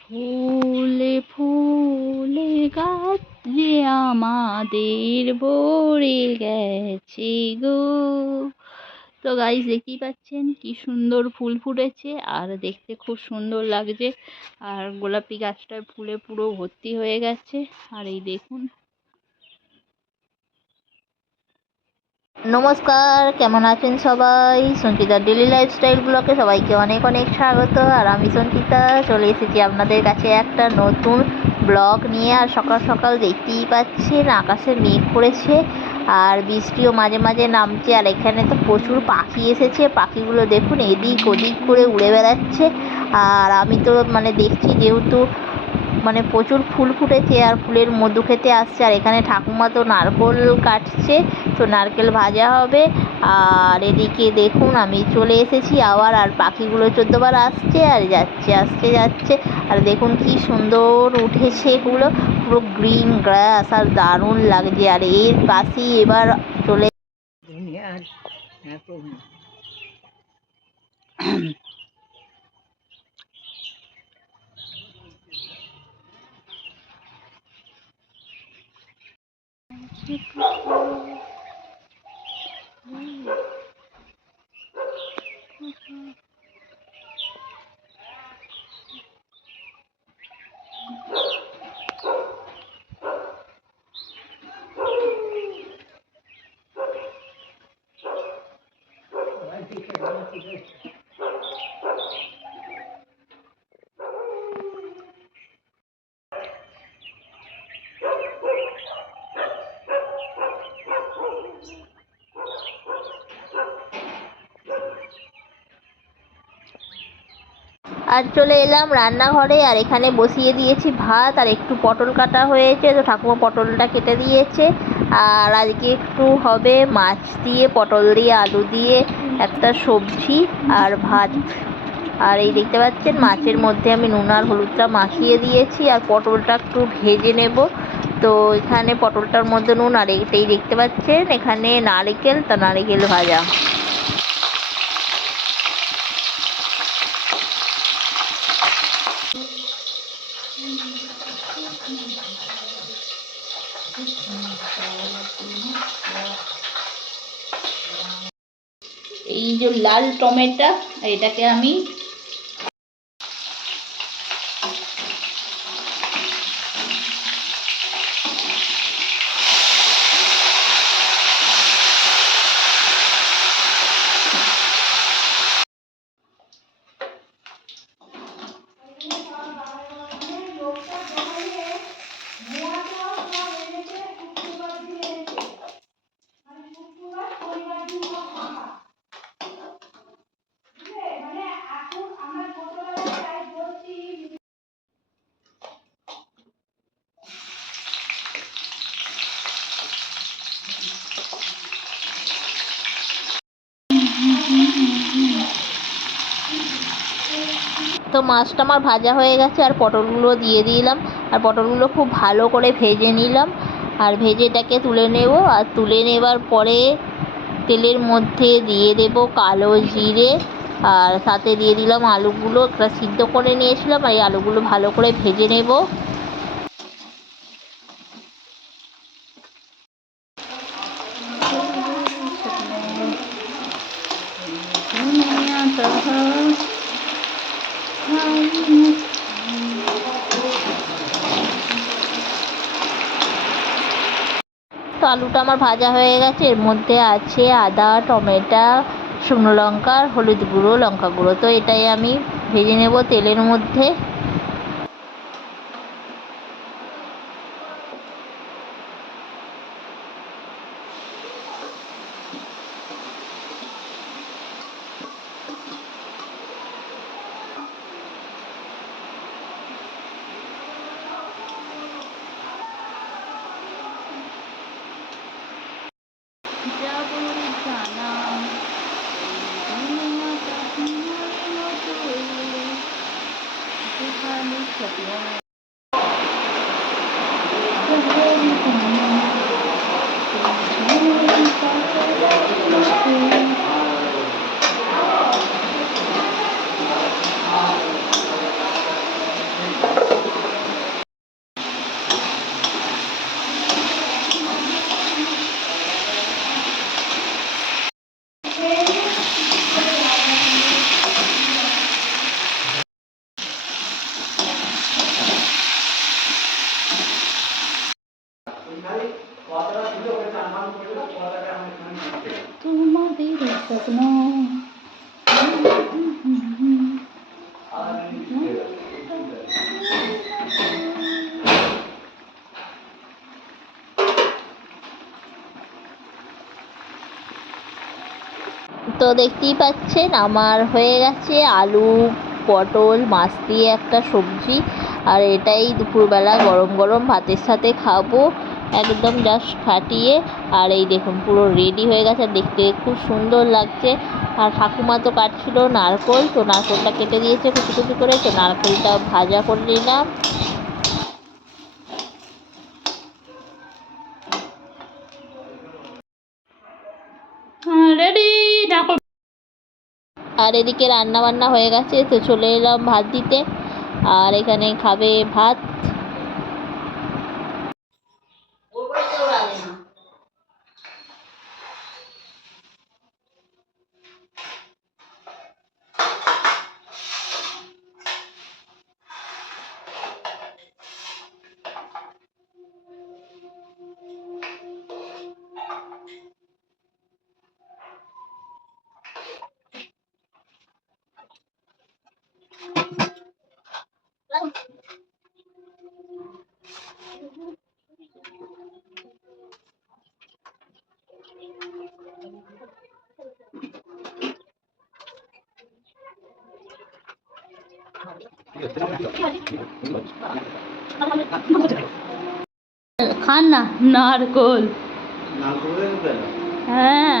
ফুলে ফুলে গাছ যে আমাদের ভরে গেছে গো। তো গাইস দেখতেই পাচ্ছেন কি সুন্দর ফুল ফুটেছে আর দেখতে খুব সুন্দর লাগছে। আর গোলাপি গাছটায় ফুলে পুরো ভর্তি হয়ে গেছে। আর এই দেখুন। নমস্কার, কেমন আছেন সবাই? সঞ্চিতার ডেলি লাইফস্টাইল ব্লগে সবাইকে অনেক অনেক স্বাগত। আর আমি সঞ্চিতা চলে এসেছি আপনাদের কাছে একটা নতুন ব্লগ নিয়ে। আর সকাল সকাল দেখতেই পাচ্ছেন আকাশে মেঘ করেছে আর বৃষ্টিও মাঝে মাঝে নামছে। আর এখানে তো প্রচুর পাখি এসেছে, পাখিগুলো দেখুন এদিক ওদিক করে উড়ে বেড়াচ্ছে। আর আমি তো দেখছি যেহেতু প্রচুর ফুল ফুটেছে আর ফুলের মধু খেতে আসছে। আর এখানে ঠাকুমা তো নারকেল কাটছে, তো নারকেল ভাজা হবে। আর এদিকে দেখুন আমি চলে এসেছি আবার, আর পাখিগুলো 14 বার আসছে আর যাচ্ছে, আসছে যাচ্ছে। আর দেখুন কি সুন্দর উঠেছে এগুলো, পুরো গ্রিন গ্রাস আর দারুণ লাগছে। আর এর পাশেই এবার চলে আর চলে এলাম রান্নাঘরে। আর এখানে বসিয়ে দিয়েছি ভাত, আর একটু পটল কাটা হয়েছে, তো ঠাকুমা পটলটা কেটে দিয়েছে। আর আজকে একটু হবে মাছ দিয়ে, পটল দিয়ে, আলু দিয়ে একটা সবজি আর ভাত। আর এই দেখতে পাচ্ছেন মাছের মধ্যে আমি নুন আর হলুদটা মাখিয়ে দিয়েছি। আর পটলটা একটু ভেজে নেব। তো এখানে পটলটার মধ্যে নুন, আর এইটাই দেখতে পাচ্ছেন এখানে নারকেল, তা নারকেল ভাজা। এই যে লাল টমেটো, এটাকে আমি তো মাছটা আমার ভাজা হয়ে গেছে আর পটলগুলো দিয়ে দিলাম। আর পটলগুলো খুব ভালো করে ভেজে নিলাম। আর ভেজে এটাকে তুলে নেব। আর তুলে নেবার পরে তেলের মধ্যে দিয়ে দেব কালো জিরে, আর সাথে দিয়ে দিলাম আলুগুলো, একটা সিদ্ধ করে নিয়েছিলাম। আর এই আলুগুলো ভালো করে ভেজে নেব। তো আলুটা আমার ভাজা হয়ে গেছে। এর মধ্যে আছে আদা, টমেটো, শুকনো লঙ্কা, হলুদ গুঁড়ো, লঙ্কা গুঁড়ো। তো এটাই আমি ভেজে নেব তেলের মধ্যে। তো দেখতেই পাচ্ছেন আমার হয়ে গেছে আলু পটল মাছ দিয়ে একটা সবজি, আর এটাই দুপুরবেলা গরম গরম ভাতের সাথে খাবো একদম জাস্ট ফাটিয়ে। আর এই দেখুন পুরো রেডি হয়ে গেছে, দেখতে খুব সুন্দর লাগছে। আর ঠাকুমা তো কাটছিল নারকোল, তো নারকোলটা কেটে দিয়েছে কুচি কুচি করে, তো নারকোলটা ভাজা করে নিলাম। রেডি। আর এদিকে রান্না বান্না হয়ে গেছে, তো চলে এলাম ভাত দিতে। আর এখানে খাবে ভাত। খান না নারকোল। হ্যাঁ।